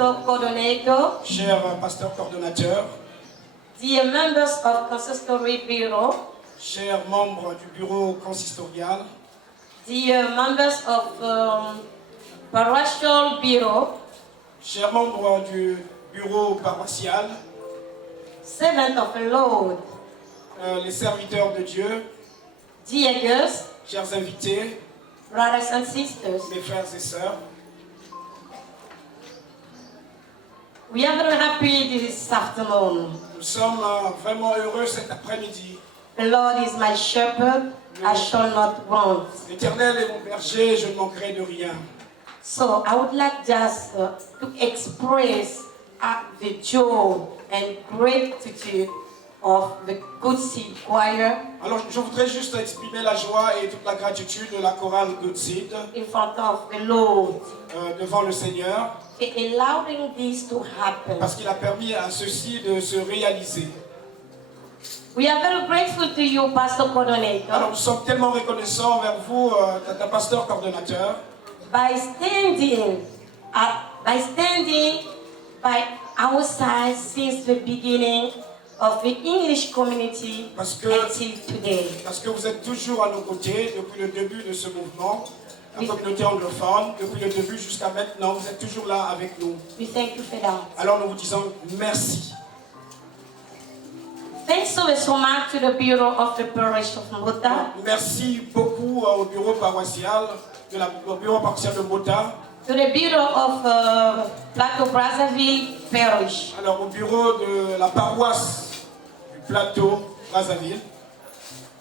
Pastor Coordinator, cher pasteur coordonnateur, dear members of Consistory Bureau, chers membres du bureau consistorial, dear members of Parochial Bureau, chers membres du bureau paroissial, servants of the Lord, les serviteurs de Dieu, dear guests, chers invités, brothers and sisters, mes frères et sœurs, we are very happy this afternoon. nous sommes vraiment heureux cet après-midi. The Lord is my shepherd, I shall not want. L'Éternel est mon berger, je ne manquerai de rien. So I would like just to express the joy and gratitude of the Good Seed Choir Alors je voudrais juste exprimer la joie et toute la gratitude de la chorale Good Seed in front of the Lord devant le Seigneur, for allowing this to happen. parce qu'il a permis à ceci de se réaliser. We are very grateful to you, Pastor Alors Coordinator, nous sommes tellement reconnaissants envers vous, tata pasteur coordonnateur, by standing by our side since the beginning of the English community Parce que- until today. parce que vous êtes toujours à nos côtés depuis le début de ce mouvement, la communauté anglophone, depuis le début jusqu'à maintenant, vous êtes toujours là avec nous. We thank you for that. Alors nous vous disons merci. Thanks so much to the Bureau of the Parish of Mota, Merci beaucoup au bureau paroissial, au bureau paroissial de Mota, to the Bureau of Plateau Brazzaville Parish, alors au bureau de la paroisse du plateau Brazzaville.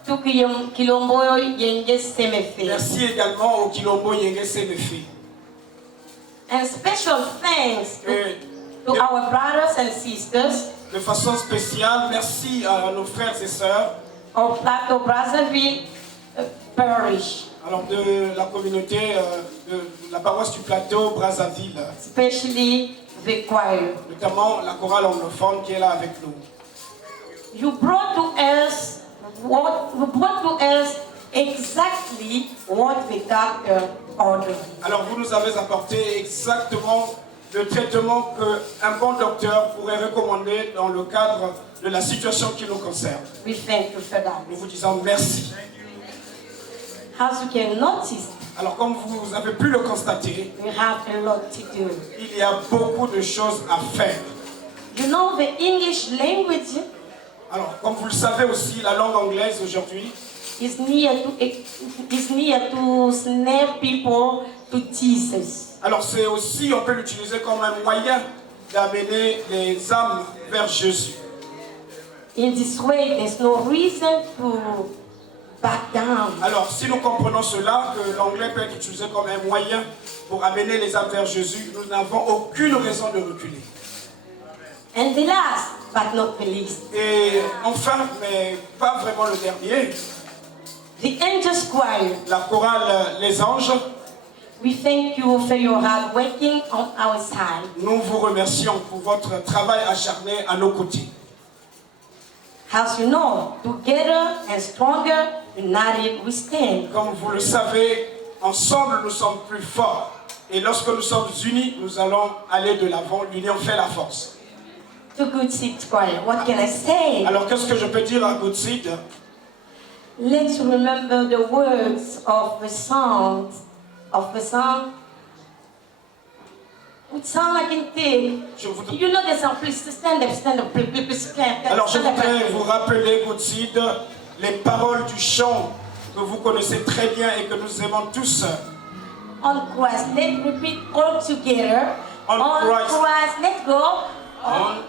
to Kilomboyo Yenge Semefe. Merci également au Kilombo Yenge Semefe. And special thanks Et to our brothers and sisters de façon spéciale, merci à nos frères et sœurs, of Plateau Brazzaville Parish, alors de la communauté de la paroisse du plateau Brazzaville, especially the choir. notamment la chorale anglophone qui est là avec nous. You brought to us exactly what the doctor ordered. Alors vous nous avez apporté exactement le traitement qu'un bon docteur pourrait recommander dans le cadre de la situation qui nous concerne. We thank you for that. Nous vous disons merci. As you can notice, Alors comme vous avez pu le constater, we have a lot to do. il y a beaucoup de choses à faire. You know, the English language Alors comme vous le savez aussi, la langue anglaise aujourd'hui is near to snare people to Jesus. alors c'est aussi, on peut l'utiliser comme un moyen d'amener les âmes vers Jésus. In this way, there's no reason to back down. Alors si nous comprenons cela, que l'anglais peut être utilisé comme un moyen pour amener les âmes vers Jésus, nous n'avons aucune raison de reculer. And the last, but not the least, Et enfin, mais pas vraiment le dernier, the Angels Choir. la chorale Les Anges, We thank you for your hard working on our side. nous vous remercions pour votre travail acharné à nos côtés. As you know, together and stronger, united we stand. Comme vous le savez, ensemble nous sommes plus forts. Et lorsque nous sommes unis, nous allons aller de l'avant. L'union fait la force. To Good Seed Choir, what can I say? Alors qu'est-ce que je peux dire à Good Seed? Let's remember the words of the song. Which song I can take? Je voudrais- You know the song, please stand up, please stand up. Alors je voudrais vous rappeler, Good Seed, les paroles du chant que vous connaissez très bien et que nous aimons tous. On Christ, let's repeat all together. On Christ. Christ, let's go. On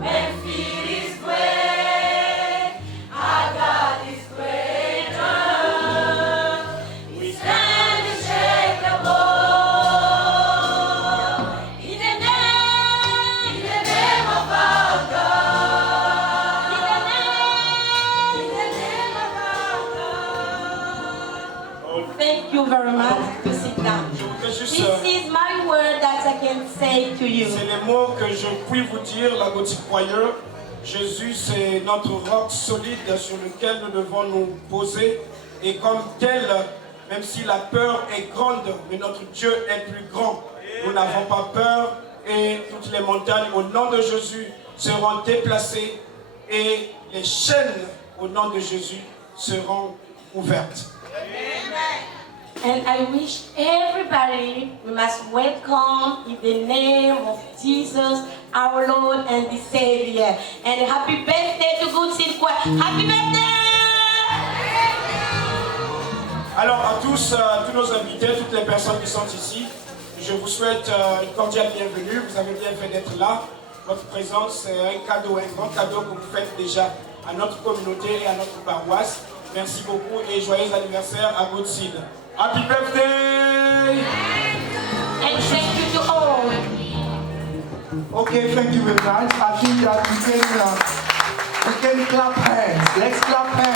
When feet is great, our God is great. you very much to sit down. Je voudrais juste... This is my word that I can say to you. C'est les mots que je puis vous dire, la Gothic Choir. Jésus, c'est notre roc solide sur lequel nous devons nous poser. Et comme tel, même si la peur est grande, mais notre Dieu est plus grand. Nous n'avons pas peur et toutes les montagnes au nom de Jésus seront déplacées et les chaînes au nom de Jésus seront ouvertes. And I wish everybody, we must welcome in the name of Jesus, our Lord and the Savior. And happy birthday to Good Seed Choir. Happy birthday! Alors à tous nos invités, toutes les personnes qui sont ici, je vous souhaite une cordiale bienvenue. Vous avez bien fait d'être là. Votre présence est un cadeau, un grand cadeau que vous faites déjà à notre communauté et à notre paroisse. Merci beaucoup et joyeux anniversaire à Good Seed. Happy birthday! And thank you to all. Okay, thank you very much. I think that we can clap hands. Let's clap hands.